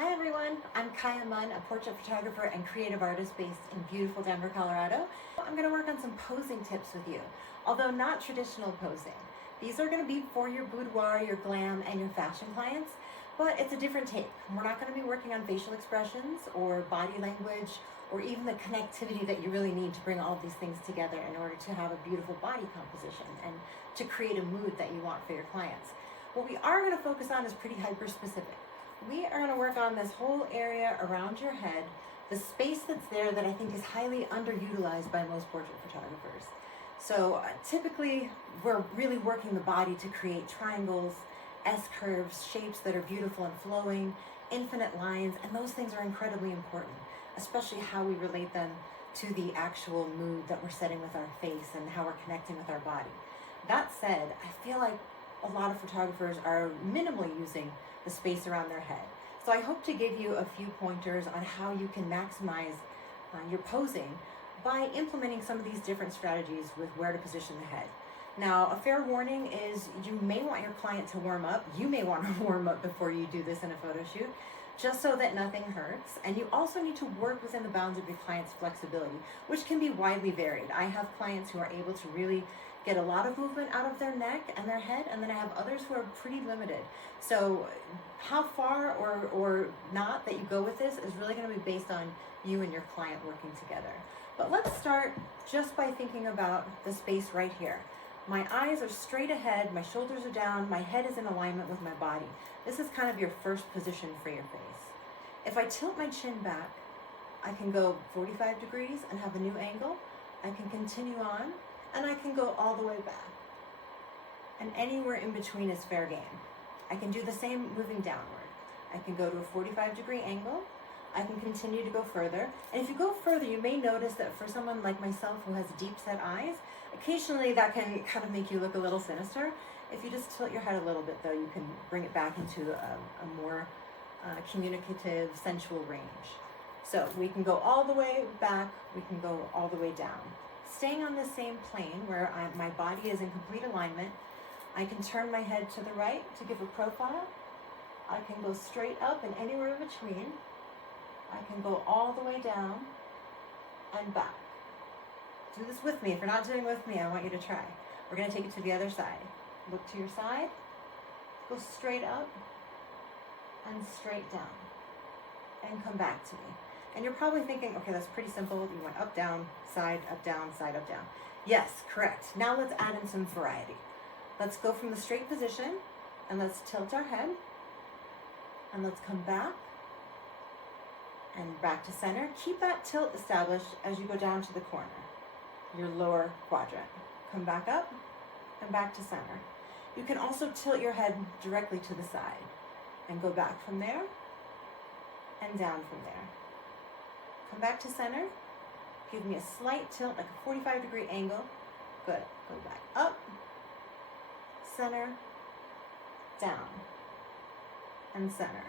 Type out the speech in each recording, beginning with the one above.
Hi everyone, I'm Kaya Munn, a portrait photographer and creative artist based in beautiful Denver, Colorado. I'm going to work on some posing tips with you, although not traditional posing. These are going to be for your boudoir, your glam, and your fashion clients, but it's a different take. We're not going to be working on facial expressions or body language or even the connectivity that you really need to bring all of these things together in order to have a beautiful body composition and to create a mood that you want for your clients. What we are going to focus on is pretty hyper-specific. We are going to work on this whole area around your head, the space that's there that I think is highly underutilized by most portrait photographers. So typically we're really working the body to create triangles, S-curves, shapes that are beautiful and flowing, infinite lines, and those things are incredibly important, especially how we relate them to the actual mood that we're setting with our face and how we're connecting with our body. That said, I feel like a lot of photographers are minimally using the space around their head. So I hope to give you a few pointers on how you can maximize your posing by implementing some of these different strategies with where to position the head. Now, a fair warning is you may want your client to warm up. You may want to warm up before you do this in a photo shoot, just so that nothing hurts. And you also need to work within the bounds of your client's flexibility, which can be widely varied. I have clients who are able to really get a lot of movement out of their neck and their head, and then I have others who are pretty limited. So how far or not that you go with this is really going to be based on you and your client working together. But let's start just by thinking about the space right here. My eyes are straight ahead, my shoulders are down, my head is in alignment with my body. This is kind of your first position for your face. If I tilt my chin back, I can go 45 degrees and have a new angle. I can continue on, and I can go all the way back. And anywhere in between is fair game. I can do the same moving downward. I can go to a 45-degree angle. I can continue to go further. And if you go further, you may notice that for someone like myself who has deep set eyes, occasionally that can kind of make you look a little sinister. If you just tilt your head a little bit though, you can bring it back into a more communicative, sensual range. So we can go all the way back, we can go all the way down. Staying on the same plane where my body is in complete alignment, I can turn my head to the right to give a profile. I can go straight up and anywhere in between. I can go all the way down and back. Do this with me. If you're not doing it with me, I want you to try. We're going to take it to the other side. Look to your side, go straight up and straight down, and come back to me. And you're probably thinking, okay, that's pretty simple. You went up, down, side, up, down, side, up, down. Yes, correct. Now let's add in some variety. Let's go from the straight position and let's tilt our head and let's come back and back to center. Keep that tilt established as you go down to the corner, your lower quadrant. Come back up and back to center. You can also tilt your head directly to the side and go back from there and down from there. Come back to center. Give me a slight tilt, like a 45-degree angle. Good. Go back up, center, down, and center.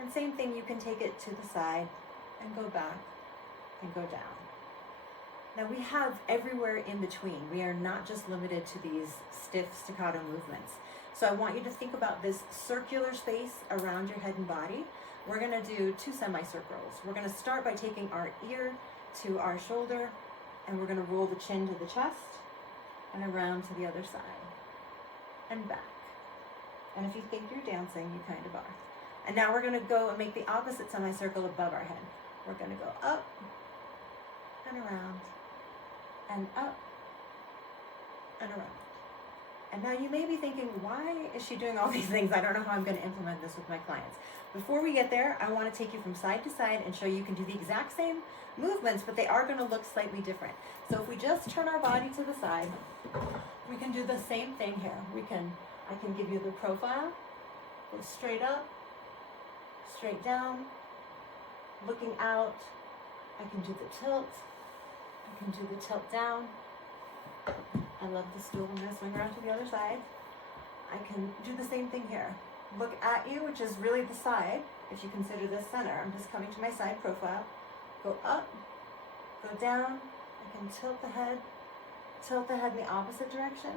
And same thing, you can take it to the side and go back and go down. Now we have everywhere in between. We are not just limited to these stiff staccato movements. So I want you to think about this circular space around your head and body. We're going to do 2 semicircles. We're going to start by taking our ear to our shoulder, and we're going to roll the chin to the chest and around to the other side and back. And if you think you're dancing, you kind of are. And now we're going to go and make the opposite semicircle above our head. We're going to go up and around and up and around. And now you may be thinking, why is she doing all these things? I don't know how I'm going to implement this with my clients. Before we get there, I want to take you from side to side and show you can do the exact same movements, but they are going to look slightly different. So if we just turn our body to the side, we can do the same thing here. I can give you the profile, go straight up, straight down, looking out. I can do the tilt. I can do the tilt down. I love the stool. I'm going to swing around to the other side. I can do the same thing here. Look at you, which is really the side, if you consider this center. I'm just coming to my side profile. Go up, go down. I can tilt the head in the opposite direction.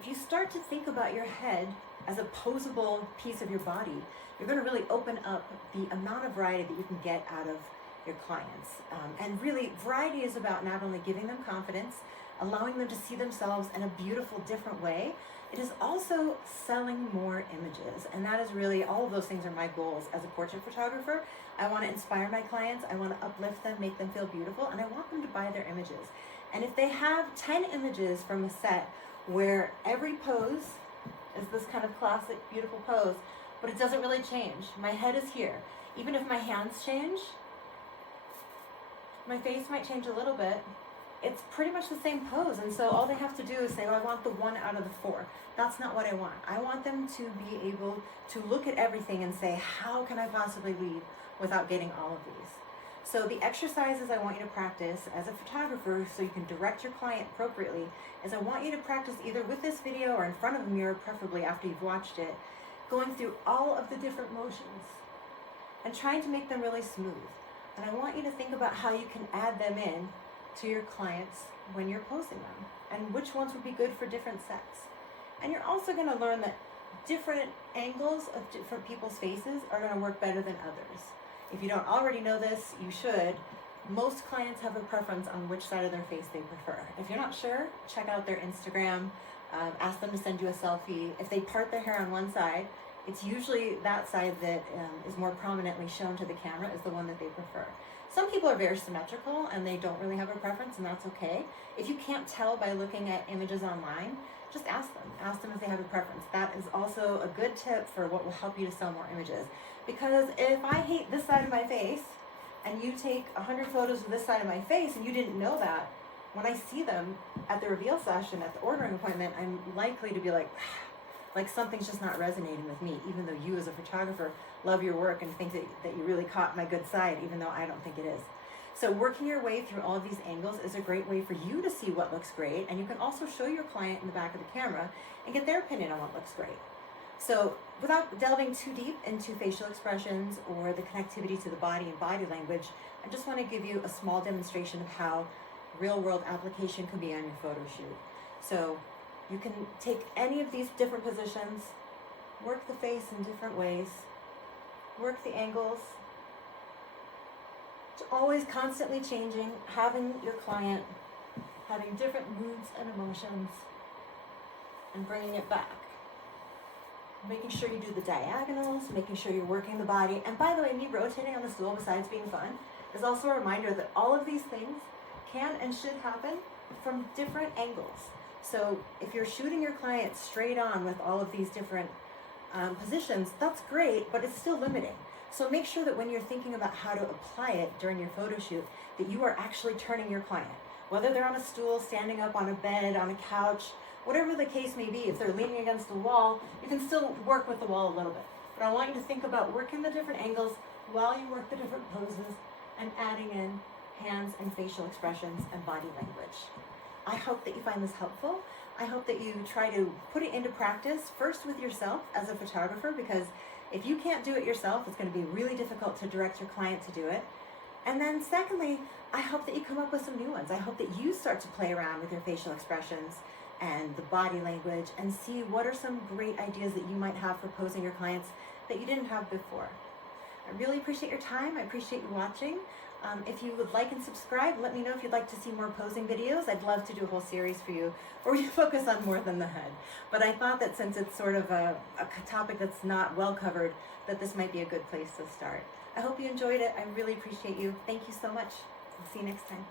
If you start to think about your head as a posable piece of your body, you're going to really open up the amount of variety that you can get out of your clients. And really, variety is about not only giving them confidence, allowing them to see themselves in a beautiful, different way, it is also selling more images. And that is really, all of those things are my goals as a portrait photographer. I want to inspire my clients, I want to uplift them, make them feel beautiful, and I want them to buy their images. And if they have 10 images from a set where every pose is this kind of classic, beautiful pose, but it doesn't really change. My head is here. Even if my hands change, my face might change a little bit, it's pretty much the same pose. And so all they have to do is say, oh, I want the 1 out of the 4. That's not what I want. I want them to be able to look at everything and say, how can I possibly leave without getting all of these? So the exercises I want you to practice as a photographer so you can direct your client appropriately is I want you to practice either with this video or in front of a mirror, preferably after you've watched it, going through all of the different motions and trying to make them really smooth. And I want you to think about how you can add them in to your clients when you're posing them and which ones would be good for different sets. And you're also going to learn that different angles of different people's faces are going to work better than others. If you don't already know this, you should. Most clients have a preference on which side of their face they prefer. If you're not sure, check out their Instagram, ask them to send you a selfie. If they part their hair on one side, it's usually that side that is more prominently shown to the camera is the one that they prefer. Some people are very symmetrical and they don't really have a preference, and that's okay. If you can't tell by looking at images online, just ask them. Ask them if they have a preference. That is also a good tip for what will help you to sell more images. Because if I hate this side of my face and you take 100 photos of this side of my face and you didn't know that, when I see them at the reveal session, at the ordering appointment, I'm likely to be like something's just not resonating with me, even though you as a photographer love your work and think that you really caught my good side, even though I don't think it is. So working your way through all of these angles is a great way for you to see what looks great, and you can also show your client in the back of the camera and get their opinion on what looks great. So without delving too deep into facial expressions or the connectivity to the body and body language, I just want to give you a small demonstration of how real-world application can be on your photo shoot. So you can take any of these different positions, work the face in different ways, work the angles. It's always constantly changing, having your client having different moods and emotions and bringing it back. Making sure you do the diagonals, making sure you're working the body. And by the way, me rotating on the stool, besides being fun, is also a reminder that all of these things can and should happen from different angles. So if you're shooting your client straight on with all of these different positions, that's great, but it's still limiting. So make sure that when you're thinking about how to apply it during your photo shoot, that you are actually turning your client. Whether they're on a stool, standing up on a bed, on a couch, whatever the case may be, if they're leaning against a wall, you can still work with the wall a little bit. But I want you to think about working the different angles while you work the different poses and adding in hands and facial expressions and body language. I hope that you find this helpful. I hope that you try to put it into practice first with yourself as a photographer, because if you can't do it yourself, it's going to be really difficult to direct your client to do it. And then secondly, I hope that you come up with some new ones. I hope that you start to play around with your facial expressions and the body language and see what are some great ideas that you might have for posing your clients that you didn't have before. I really appreciate your time. I appreciate you watching. If you would like and subscribe, let me know if you'd like to see more posing videos. I'd love to do a whole series for you where we focus on more than the head. But I thought that since it's sort of a topic that's not well covered, that this might be a good place to start. I hope you enjoyed it. I really appreciate you. Thank you so much. I'll see you next time.